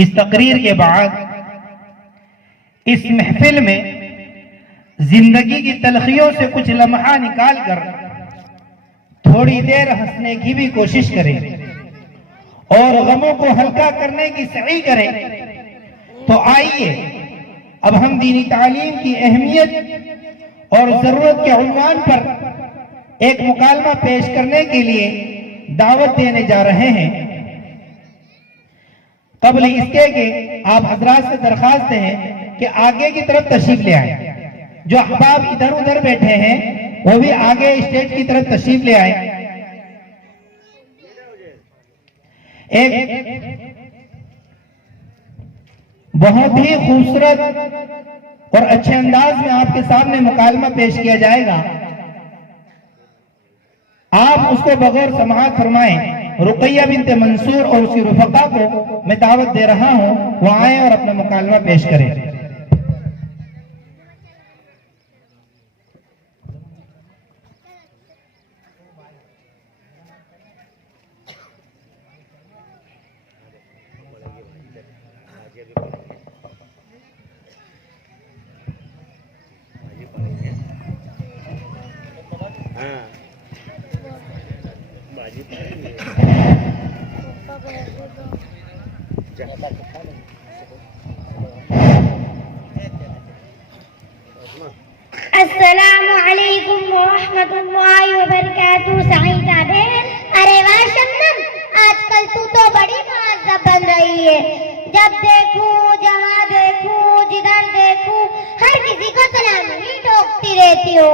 اس تقریر کے بعد اس محفل میں زندگی کی تلخیوں سے کچھ لمحہ نکال کر تھوڑی دیر ہنسنے کی بھی کوشش کریں اور غموں کو ہلکا کرنے کی سعی کریں۔ تو آئیے اب ہم دینی تعلیم کی اہمیت اور ضرورت کے عنوان پر ایک مکالمہ پیش کرنے کے لیے دعوت دینے جا رہے ہیں۔ قبل اس کے کہ آپ حضرات سے درخواست ہے کہ آگے کی طرف تشریف لے آئیں۔ جو احباب ادھر ادھر بیٹھے ہیں وہ بھی آگے اسٹیج کی طرف تشریف لے آئیں۔ ایک بہت ہی خوبصورت اور اچھے انداز میں آپ کے سامنے مکالمہ پیش کیا جائے گا، آپ اس کو بغور سماعت فرمائیں۔ رقیہ بنت منصور اور اس کی رفقا کو میں دعوت دے رہا ہوں، وہ آئیں اور اپنا مکالمہ پیش کریں۔ السلام علیکم ورحمۃ اللہ وبرکاتہ۔ سعیدہ بہن، ارے واہ شبنم، آج کل تو بڑی مہذب بن رہی ہے۔ جب دیکھوں جہاں دیکھوں جدھر دیکھوں ہر کسی کو سلام ہی ٹوکتی رہتی ہو۔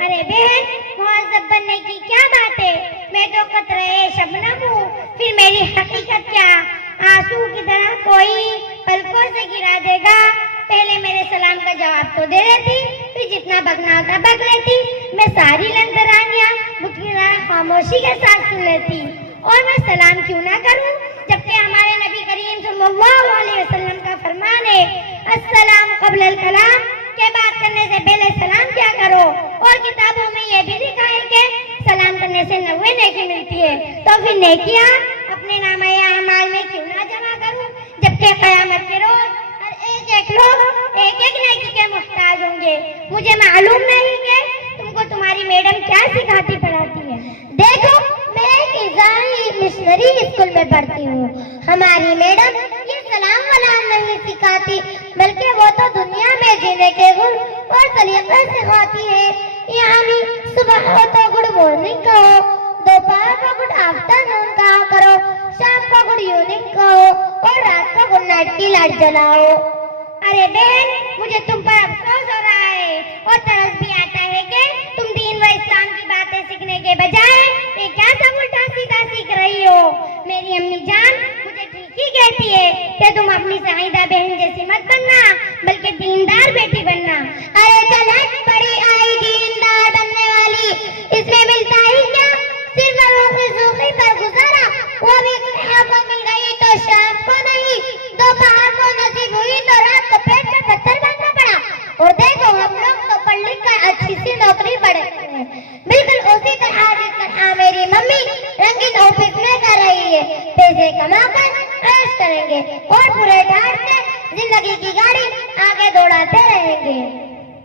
ارے بہن، مہذب بننے کی کیا بات ہے، میں تو قطرے شبنم ہوں، پھر میری حقیقت کیا؟ آنسو کی طرح کوئی پلکوں سے گرا دے گا۔ پہلے میرے سلام کا جواب تو دے دیتی، پھر جتنا بگنا ہوتا بگ لیتی۔ میں ساری لندرانیاں خاموشی کے ساتھ سن لیتی، اور میں سلام کیوں نہ کروں جبکہ ہمارے نبی کریم صلی اللہ علیہ وسلم کا فرمان ہے السلام قبل الکلام، کہ بات کرنے سے پہلے سلام کیا کرو۔ اور کتابوں میں یہ بھی لکھا ہے کہ سلام کرنے سے 90 نیکی ملتی ہے۔ تو پھر نیکیاں اپنے نامہ اعمال میں کیوں نہ جمع کروں جبکہ قیامت کے روز ایک لوگ ایک نیکی کے محتاج ہوں گے۔ مجھے معلوم نہیں کہ تم کو تمہاری میڈم کیا سکھاتی پڑھاتی ہے۔ دیکھو، میں ایک ابتدائی مشنری اسکول میں پڑھتی ہوں۔ ہماری میڈم یہ سلام ولام نہیں سکھاتی، بلکہ وہ تو دنیا میں جینے کے گن اور سلیقے سکھاتی ہے۔ یعنی صبح ہو تو گڈ مارننگ کہو، دوپہر کو گڈ آفٹر نون کہا کرو، شام کو گڈ ایوننگ کہو، اور رات کو گڈ نائٹ کی لائٹ جلاؤ۔ ارے بہن، مجھے تم پر افسوس ہو رہا ہے اور ترس بھی آتا ہے کہ تم دین و اسلام کی باتیں سیکھنے کے بجائے یہ کیا سب الٹا سیدھا سیکھ رہی ہو۔ میری امی جان مجھے ٹھیک ہی کہتی ہے کہ تم اپنی سعیدہ بہن جیسی مت بننا، بلکہ دیندار بیٹی بننا۔ ارے چلٹ بڑی آئی دیندار بننے والی، اس میں ملتا ہی کیا؟ صرف روخی زوخی پر گزارا، وہ بھی صبح کو مل گئی تو شام کو نہیں، دوپہر کو نصیب ہوئی تو رات کو پیٹ میں پتھر باندھنا پڑا۔ اور دیکھو ہم لوگ تو پڑھ لکھ کر اچھی سی نوکری پڑھتے ہیں، بالکل اسی طرح جس طرح میری ممی رنگین آفس میں کر رہی ہے۔ پیسے کما کر عیش کریں گے اور پورے ڈھاٹ سے زندگی کی گاڑی آگے دوڑاتے رہیں گے۔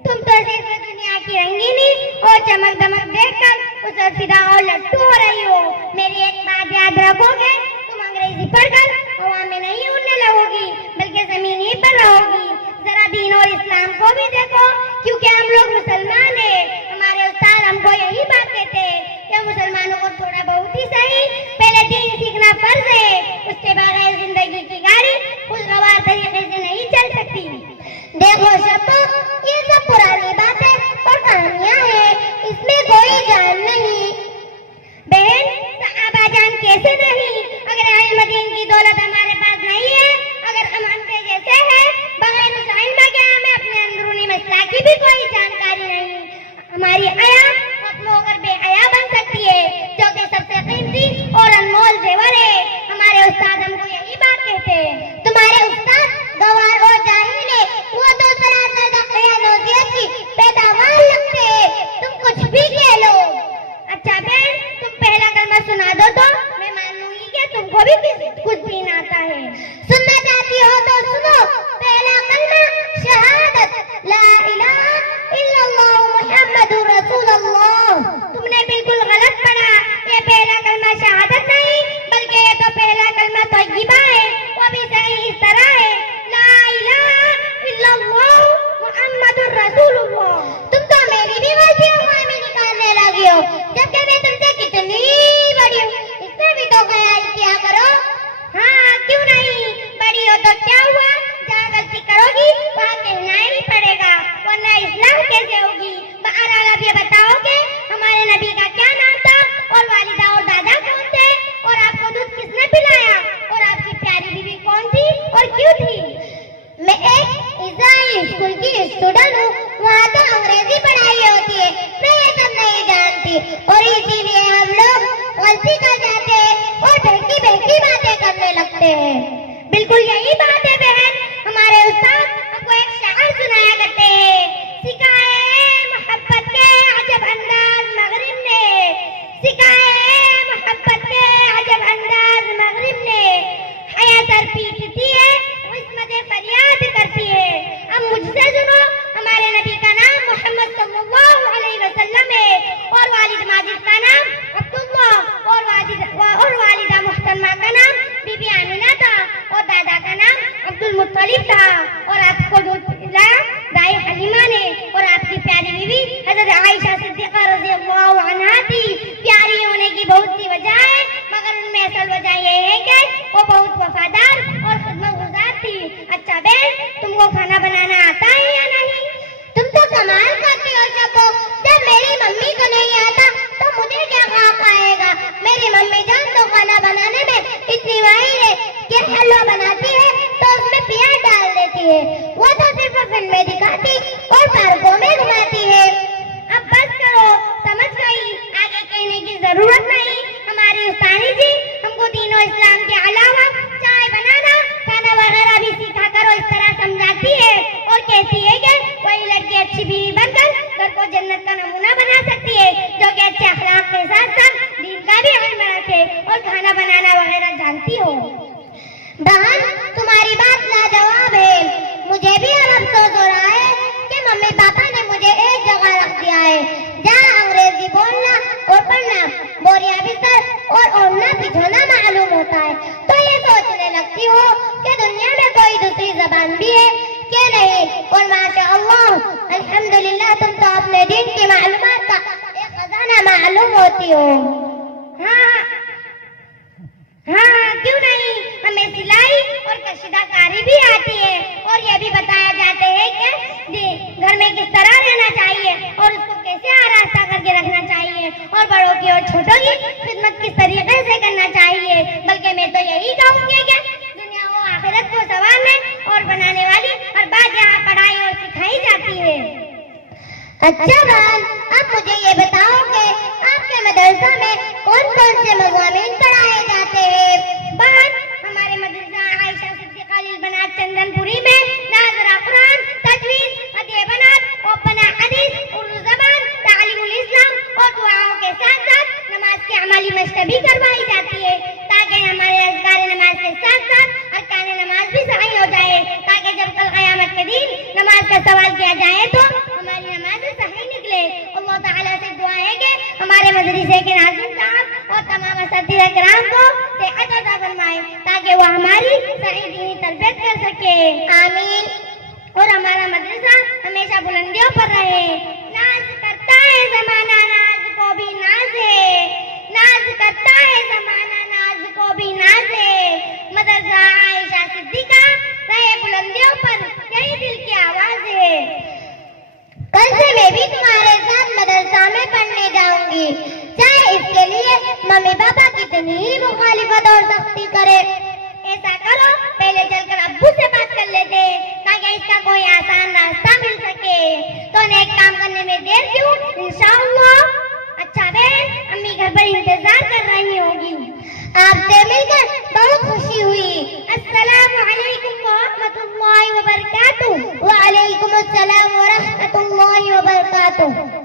تم تو صرف دنیا کی رنگینی اور چمک دمک دیکھ کر اس پر فدا اور لٹو ہو رہی ہو۔ میری ایک بات یاد رکھو گے، تم انگریزی پڑھ کر ہوا میں نہیں اڑنے لگو گی، بلکہ زمین ہی پر رہو گی۔ ذرا دین اور اسلام کو بھی دیکھو، کیونکہ ہم لوگ مسلمان ہیں۔ ہمارے استاد ہم کو یہی بات کہتے ہیں کہ مسلمانوں کو تھوڑا بہت ہی صحیح پہلے دین سیکھنا فرض ہے، اس کے بغیر زندگی کی گاڑی خوشگوار طریقے سے نہیں چل سکتی۔ دیکھو شبو، یہ سب پرانی باتیں اور کہانیاں ہیں، اس میں کوئی جان نہیں۔ بہن، صحابہ جان کیسے نہیں؟ اگر علم دین کی دولت ہمارے پاس نہیں ہے، اگر ہم انڈے جیسے ہیں، بغیر مسائل کے ہمیں اپنے اندرونی مسئلہ کی بھی کوئی جانکاری نہیں، ہماری حیا ختم ہو کر بے حیا بن سکتی ہے، جو کہ سب سے قیمتی اور انمول زیور ہے۔ ہمارے استاد ہم کو یہی بات کہتے ہیں۔ تمہارے استاد گوار اور جاہل ہے، وہ تو سراسر कुछ दिन आता है। सुनना चाहती हो तो सुनो, पहला कलमा शहादत ला इलाहा इल्लल्लाह मुहम्मदुर रसूलुल्लाह। तुमने बिल्कुल गलत पढ़ा, ये पहला कलमा शहादत नहीं बल्कि ये तो पहला कलमा तय्यबा है। वो भी सही इस तरह है, ला इलाहा इल्लल्लाह मुहम्मदुर रसूलुल्लाह। तुम तो मेरी भी गलतियों को में निकालने लगी हो, जबकि मैं तुमसे कितनी बड़ी हूँ, इसमें भी तो ख्याल किया करो। हाँ क्यों नहीं, बड़ी हो तो क्या हुआ, जहाँ गलती करोगी वहाँ कहना ही पड़ेगा, वरना इस्लाम कैसे होगी। बहरहाल आप ये बताओगे हमारे नबी का क्या नाम था, और वालिदा और दादा कौन थे, और आपको दूध किसने पिलाया, और आपकी प्यारी बीवी कौन थी और क्यों थी। मैं एक इस्राइल स्कूल की स्टूडेंट हूँ, वहाँ तो अंग्रेजी पढ़ाई होती है, मैं ये सब नहीं जानती, और इसीलिए हम लोग गलती कर जाते हैं और बहकी बहकी बातें करने लगते हैं। बिल्कुल यही बात है बहन, हमारे उस्ताद हमको एक शायर सुनाया करते हैं, सिखाए मोहब्बत के अजब अंदाज मगरिब ने, सिखाए मोहब्बत के अजब अंदाज मगरिब ने, हया सर पीटती है इस्मत फरियाद करती है। अब मुझसे सुनो, हमारे नबी का नाम मोहम्मद सल्लल्लाहु अलैहि वसल्लम है, और वालिद माजिद का नाम अब्दुल्ला, और वालिदा मुहतरमा का नाम बीबी आमिना था, और दादा का नाम अब्दुल मुत्तलिब था, और आपको दूध पिलाया दाई हलीमा ने, और आपकी प्यारी बीवी हजरत आयशा सिद्दीका रज़ियल्लाहु अन्हा थी। प्यारी होने की बहुत सी वजह है, मगर उनमें असल वजह ये है कि वो बहुत वफादार और खिदमतगुजार थी। अच्छा बहन, तुमको खाना बनाना आता है या नहीं। तुम तो कमाल करती हो शक्को, जब मेरी मम्मी को नहीं आता तो मुझे क्या खाक आएगा। मेरी मम्मी जान तो खाना बनाने में इतनी माहिर है कि हलवा बनाती है तो उसमें प्याज डाल देती है, वो तो सिर्फ फिल्में दिखाती और पार्कों में घुमाती है। अब बस करो, समझ गई, आगे कहने की जरूरत नहीं। हमारी उस्तानी जी हमको दीनों इस्लाम के अलावा चाय बनाना, खाना वगैरह भी सिखा कर इस तरह समझाती है, और कहती है कि कोई लड़की अच्छी बीवी बनकर घर को जन्नत का नमूना बना सकती है, जो कि अच्छे अखलाक के साथ साथ दीन का भी इल्म रखे और खाना बनाना वगैरह जानती हो। बहन तुम्हारी बात लाजवाब है, मुझे भी अब अफसोस हो रहा है कि मम्मी पापा ने मुझे एक जगह रख दिया है जहाँ अंग्रेजी बोलना और पढ़ना, बोरिया बिस्तर और ओढ़ना बिछोना मालूम होता है, तो ये सोचने लगती हो कि दुनिया में कोई दूसरी जबान भी है कि नहीं। और माशाअल्लाह अल्हम्दुलिल्लाह, तुम तो अपने दीन की मालूमात का एक खजाना मालूम होती हो। हाँ क्यों नहीं, हमें सिलाई और कशीदाकारी भी आती है, और यह भी बताया जाता है कि घर में किस तरह रहना चाहिए और उसको कैसे आरास्ता करके रखना चाहिए, और बड़ों की और छोटों की खिदमत किस तरीके से करना चाहिए। बल्कि मैं तो यही कहूँगी कि दुनिया को आखिरत को संवारने और बनाने वाली हर बात यहाँ पढ़ाई और सिखाई जाती है। अच्छा बहन, अब मुझे ये बताओ कि आपके मदरसा में कौन कौन से मज़ामीन पढ़ाए जाते हैं। बहन, हमारे मदरसा आयशा सिद्दीका बनात चंदनपुरी में नाज़रा कुरान, तजवीज़, हदीए बनात, ओपना हदीस, उर्दू ज़बान, तालीमुल इस्लाम और दुआओं के साथ साथ नमाज की अमली मशक़ भी करवाई जाती है, ताकि हमारे अज़कार नमाज के साथ साथ अरकान नमाज भी सही हो जाए, ताकि जब कल क़यामत के दिन नमाज का सवाल किया जाए तो हमारी नमाज सही निकले। अल्लाह ताला से दुआ है कि हमारे मदरसे के नाज़िम साहब और तमाम असातिज़ा किराम को सेहत अता फरमाए, ताकि वो हमारी सही दीनी तरबियत कर सके। आमीन। और हमारा मदरसा हमेशा बुलंदियों पर रहे। नाज करता है ज़माना, नाज को भी नाज है, नाज करता है ज़माना, नाज को भी नाज है। मदरसा आयशा सिद्दीका रहे बुलंदियों पर, यही दिल की आवाज है। कल से मैं भी तुम्हारे साथ मदरसा में पढ़ने जाऊंगी, चाहे इसके लिए मम्मी पापा कितनी ही मुखालिफत और सख्ती करे। ऐसा करो, पहले चलकर अब्बू से बात कर लेते, ताकि इसका कोई आसान रास्ता मिल सके। तो नेक काम करने में देर क्यों, इंशाअल्लाह। अच्छा बहन, अम्मी घर पर इंतजार कर रही होगी। आपसे मिलकर बहुत खुशी हुई। अस्सलामु अलैकुम व रहमतुल्लाहि व बरकातुहू। व अलैकुम अस्सलाम व रहमतुल्लाहि व बरकातुहू।